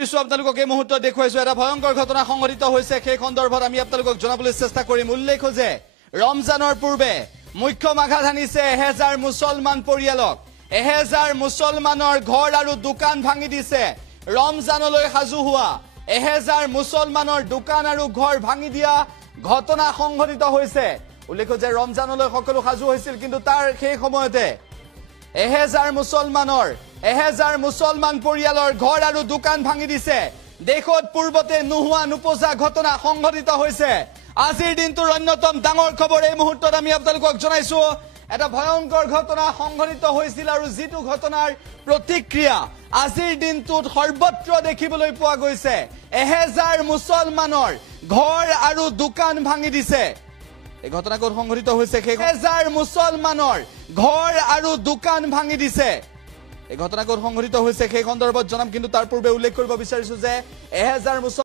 আপোনালোকক এই মুহূৰ্তত দেখুৱাইছো এটা ভয়ংকৰ ঘটনা সংঘটিত হৈছে সেই সন্দৰ্ভত আমি আপোনালোকক জনাবলৈ চেষ্টা কৰিম উল্লেখ যে ৰমজানৰ পূৰ্বে মুখ্য মাঘাত আনিছে 1000 মুছলমান পৰিয়ালক 1000 মুছলমানৰ ঘৰ আৰু দোকান ভাঙি দিছে ৰমজানলৈ সাজু হোৱা 1000 মুছলমানৰ দোকান আৰু ঘৰ ভাঙি দিয়া ঘটনা সংঘটিত হৈছে উল্লেখ যে ৰমজানলৈ সকলো সাজু হৈছিল কিন্তু তাৰ সেই সময়তে 1000 মুছলমান পৰিয়ালৰ ঘৰ আৰু দোকান ভাঙি দিছে দেশত পূৰ্বতে নোহোৱা নোপোজা ঘটনা সংঘটিত হৈছে আজিৰ দিনটোৰ অন্যতম ডাঙৰ খবৰ এই মুহূৰ্তত আমি আপোনালোকক জনাইছো এটা ভয়ংকৰ ঘটনা সংঘটিত হৈছিল আৰু যিটো ঘটনাৰ প্ৰতিক্ৰিয়া আজিৰ দিনটোত সৰ্বত্ৰ দেখিবলৈ পোৱা গৈছে 1000 মুছলমানৰ ঘৰ আৰু দোকান ভাঙি দিছে এই ঘটনা ক'ত সংঘটিত হৈছে 1000 মুছলমানৰ ঘৰ আৰু দোকান ভাঙি দিছে এই ঘটনা ক'ত সংঘটিত হৈছে সেই সন্দৰ্ভত জনাম কিন্তু তাৰ পূৰ্বে উল্লেখ কৰিব বিচাৰিছো যে 1000